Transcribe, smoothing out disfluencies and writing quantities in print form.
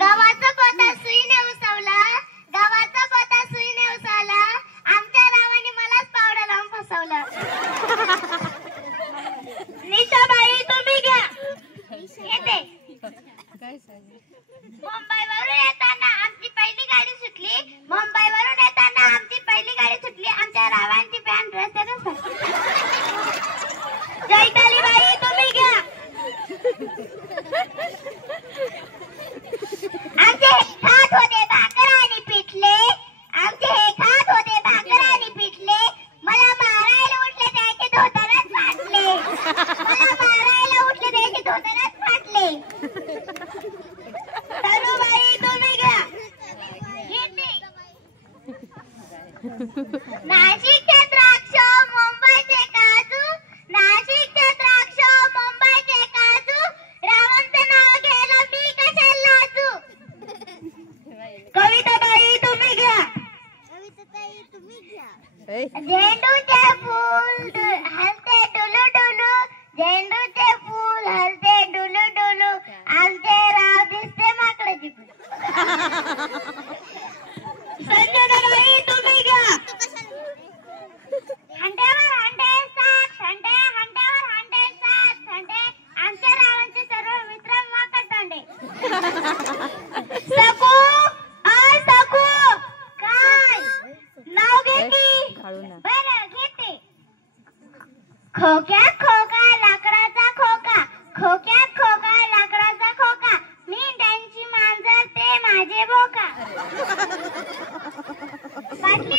गावाचा पोता सुईने उसवला, गावाचा पोता सुईने उसवला, आमच्या रावाने मलाच पावडा लावून फसवलं. निशाबाई तुम्ही घ्या. येते. मुंबईवरून येताना आमची पहिली गाडी सुटली, मुंबईवरून येताना आमची पहिली गाडी सुटली, आमच्या रावांची पॅन्ट रस्त्यानं जयतालीबाई तुम्ही घ्या. आमचे हे खात होते भाकर आणि पिठले, आमचे हे खात होते भाकर आणि पिठले, मला मारायला उठले त्याचे धोतरच फाटले, मला मारायला उठले त्याचे धोतरच फाटले. तनुबाई तुम्ही घ्या. नाशिकचे द्राक्ष मुंबईचे काजू, नाशिकचे द्राक्ष मुंबईचे काजू, रावांचं नाव घ्यायला मी कशाला लाजू. कविताबाई तुम्ही घ्या. झेंडूचे फूल हलते डुलू डुलू, झेंडूचे फूल हलते डुलू डुलू, आमचे राव दिसते माकडाची फुल. संजनाबाई तुम्ही घ्या. हंड्यावर हंडे सात हंडे, हंड्यावर हंडे सात हंडे, आमच्या रावांचे सर्व मित्र माकड दांडे. सकू सकू काय नाव घेती. बरं घेते. खोक्यात खोका लाकडाचा खोका, खोक्यात खोका लाकडाचा खोका, मी त्यांची मांजर ते माझे बोका. बाटली